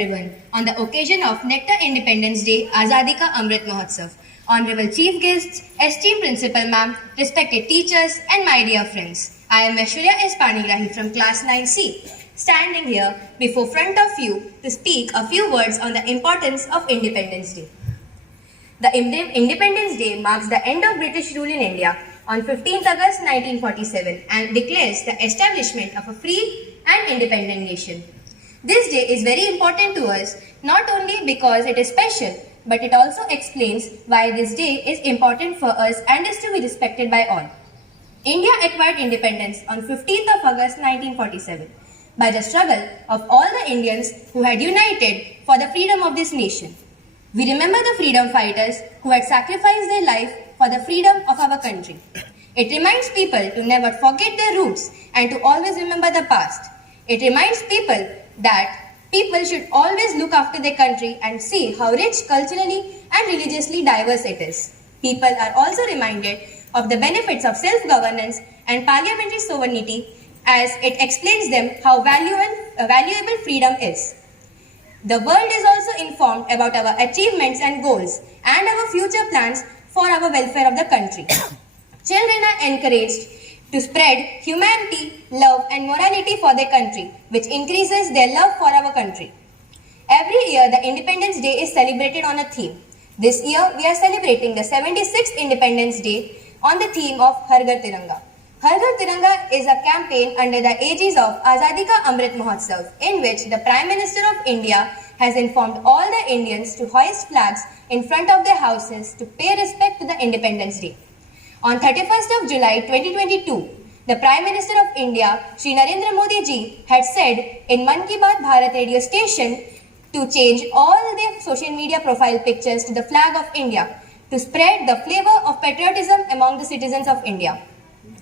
everyone. On the occasion of Nectar Independence Day, Azadi Ka Amrit Mahotsav, Honorable Chief Guests, esteemed Principal Ma'am, respected teachers, and my dear friends, I am Aishwarya S. Panigrahi from Class 9C, standing here before front of you to speak a few words on the importance of Independence Day. The Independence Day marks the end of British rule in India on 15th August 1947 and declares the establishment of a free and independent nation. This day is very important to us not only because it is special, but it also explains why this day is important for us and is to be respected by all. India acquired independence on 15th of August 1947 by the struggle of all the Indians who had united for the freedom of this nation. We remember the freedom fighters who had sacrificed their life for the freedom of our country. It reminds people to never forget their roots and to always remember the past. It reminds people that people should always look after their country and see how rich culturally and religiously diverse it is. People are also reminded of the benefits of self-governance and parliamentary sovereignty as it explains them how valuable freedom is. The world is also informed about our achievements and goals and our future plans for our welfare of the country. Children are encouraged to spread humanity, love and morality for their country, which increases their love for our country. Every year, the Independence Day is celebrated on a theme. This year, we are celebrating the 76th Independence Day on the theme of Har Ghar Tiranga. Har Ghar Tiranga is a campaign under the aegis of Azadi Ka Amrit Mahotsav, in which the Prime Minister of India has informed all the Indians to hoist flags in front of their houses to pay respect to the Independence Day. On 31st of July 2022, the Prime Minister of India, Shri Narendra Modi ji, had said in Mann Ki Baat Bharat radio station to change all their social media profile pictures to the flag of India to spread the flavor of patriotism among the citizens of India.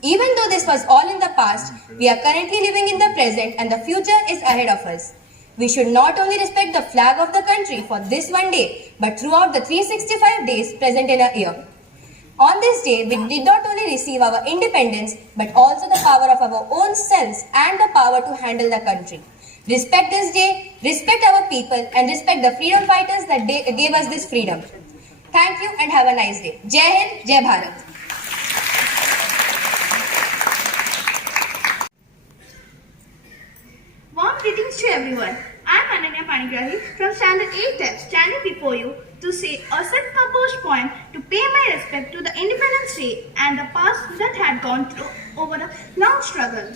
Even though this was all in the past, we are currently living in the present and the future is ahead of us. We should not only respect the flag of the country for this one day, but throughout the 365 days present in a year. On this day, we did not only receive our independence, but also the power of our own selves and the power to handle the country. Respect this day, respect our people, and respect the freedom fighters that gave us this freedom. Thank you and have a nice day. Jai Hind, Jai Bharat. Warm greetings to everyone. I am Ananya Panigrahi from Standard 8F, standing before you to say a self-composed poem to pay my respect to the Independence Day and the past that had gone through over a long struggle.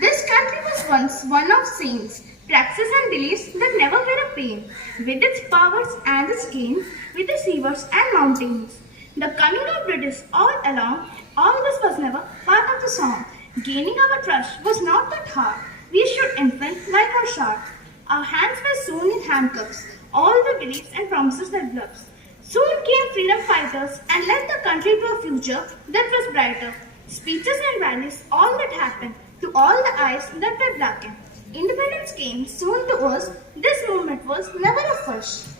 This country was once one of saints, practices and beliefs that never were a pain, with its powers and its gains, with its rivers and mountains. The coming of British all along, all this was never part of the song. Gaining our trust was not that hard. We stood infant like our shark. Our hands were sewn in handcuffs, all the beliefs and promises that gloves. Soon came freedom fighters and led the country to a future that was brighter. Speeches and rallies, all that happened, to all the eyes that were blackened. Independence came soon to us. This movement was never a fuss.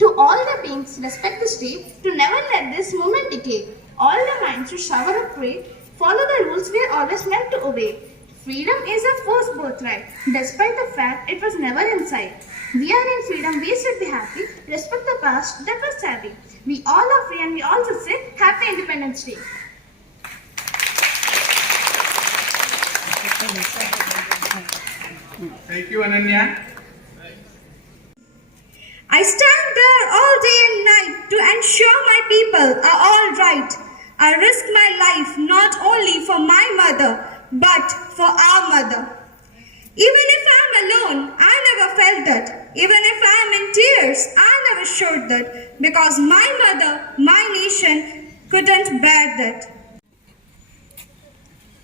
To all the beings, respect this day, to never let this movement decay. All the minds to shower of pray, follow the rules we are always meant to obey. Freedom is a first birthright, despite the fact it was never in sight. We are in freedom, we should be happy, respect the past that was savvy. We all are free and we all should say Happy Independence Day. Thank you, Ananya. I stand there all day and night to ensure my people are all right. I risk my life not only for my mother, but for our mother. Even if I'm alone, I never felt that. Even if I'm in tears, I never showed that. Because my mother, my nation, couldn't bear that.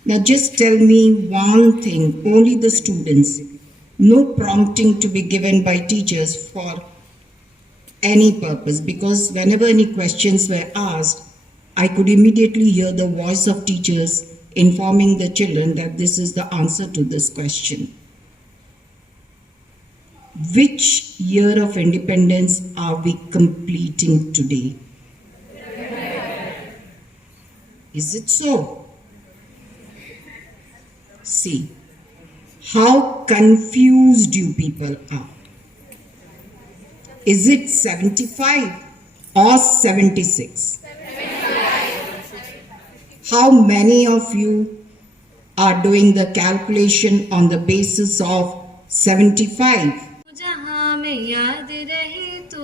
Now just tell me one thing, only the students. No prompting to be given by teachers for any purpose, because whenever any questions were asked, I could immediately hear the voice of teachers informing the children that this is the answer to this question. Which year of independence are we completing today? Is it so? See, how confused you people are. Is it 75 or 76? How many of you are doing the calculation on the basis of 75? जहाँ में याद रहे तो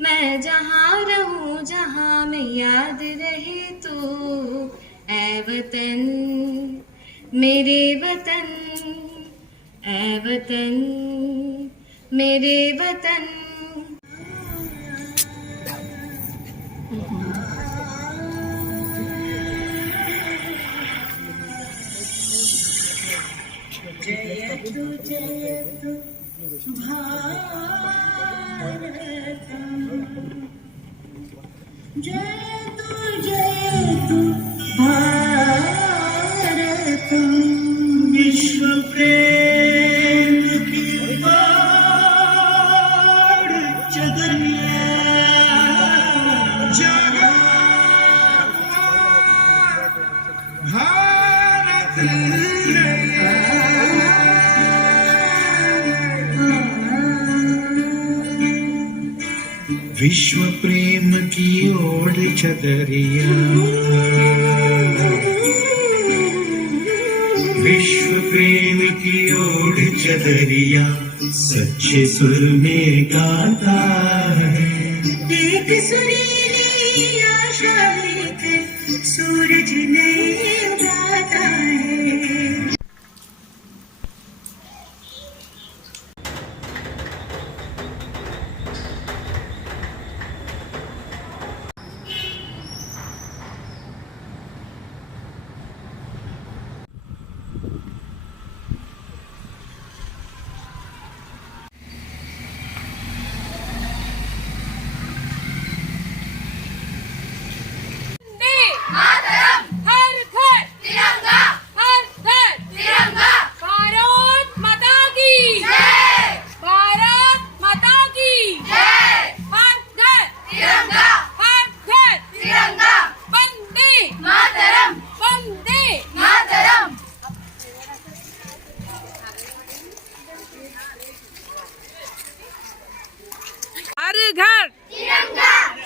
मैं जहाँ रहूँ जहाँ में याद रहे तो ऐ वतन मेरे वतन ऐ वतन मेरे वतन. जयतु जयतु भारतम जयतु जयतु भारतम विश्व प्रेम की बाढ़ चदरिया जागा भारत विश्व प्रेम की ओर चदरिया विश्व प्रेम की ओर चदरिया सच्चे सुर में गाता है. एक सुरीली आशा लेकर सूरज नहीं उगाता है.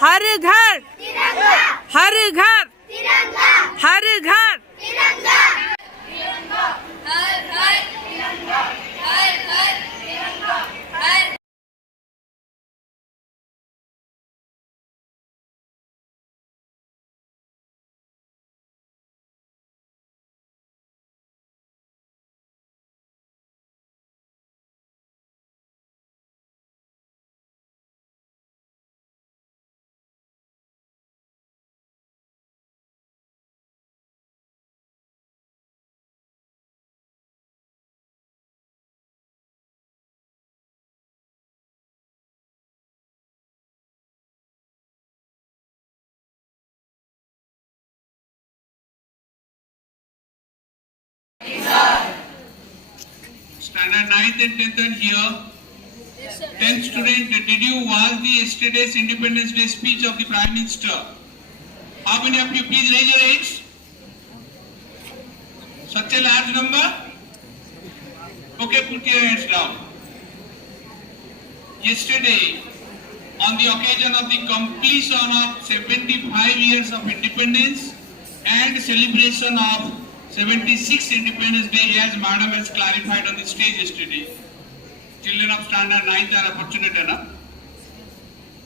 हर घर हर घर हर घर Standard 9th and 10th are here. 10th student, did you watch the yesterday's Independence Day speech of the Prime Minister? How many of you, please raise your hands? Such a large number? Okay, put your hands down. Yesterday, on the occasion of the completion of 75 years of independence and celebration of 76th Independence Day, as Madam has clarified on the stage yesterday. Children of Standard 9th are fortunate enough.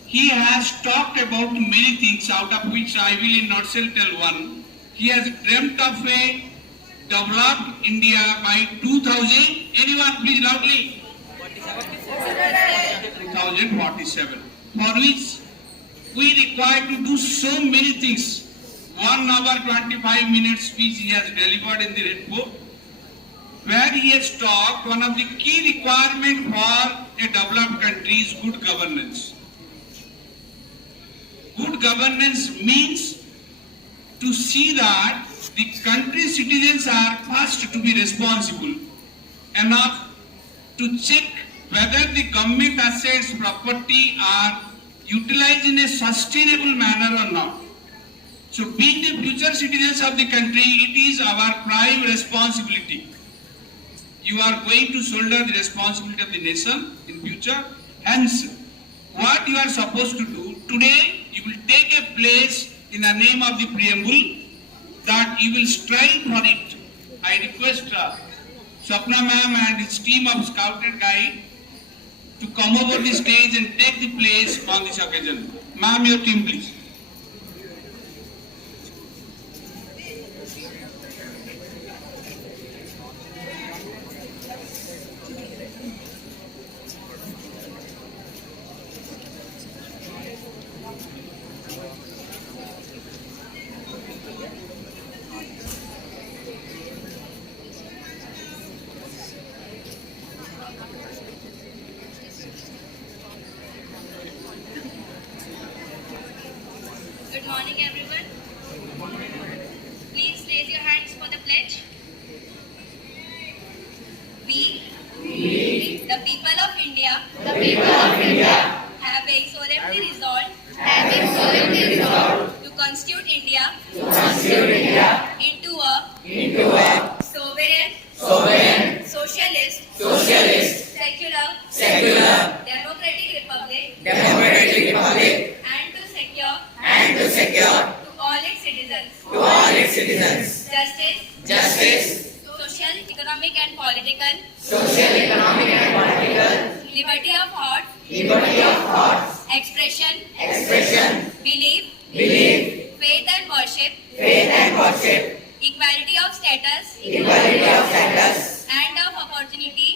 He has talked about many things, out of which I will in nutshell tell one. He has dreamt of a developed India by 2000. Anyone please loudly? 2047. For which we require to do so many things. 1 hour 25 minutes speech he has delivered in the report, where he has talked one of the key requirements for a developed country is good governance. Good governance means to see that the country's citizens are first to be responsible enough to check whether the government assets, property are utilized in a sustainable manner or not. So being the future citizens of the country, it is our prime responsibility you are going to shoulder the responsibility of the nation in future. Hence, what you are supposed to do today, you will take a place in the name of the preamble, that you will strive for it. I request Swapna ma'am and his team of Scout and Guide to come over the stage and take the place on this occasion. Ma'am, your team please. Good morning, everyone. Please raise your hands for the pledge. We, the people of India, having solemnly resolved, to constitute India, into a sovereign, socialist, secular, democratic republic, and to secure to all its citizens justice, social, economic and political, liberty of thought, expression, belief, faith and worship, equality of status, and of opportunity,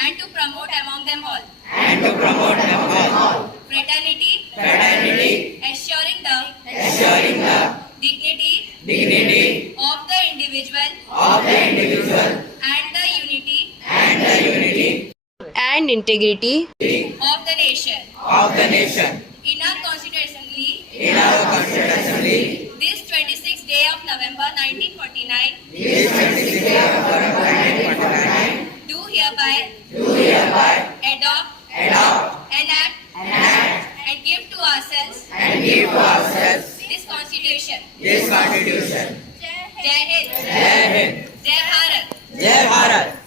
and to promote among them all, fraternity, assuring the dignity of the individual and the unity and integrity of the nation. In our constitutionally, this 26th day of November 1949, do hereby adopt, enact, and give to ourselves this constitution. Jai Hind. Jai Bharat.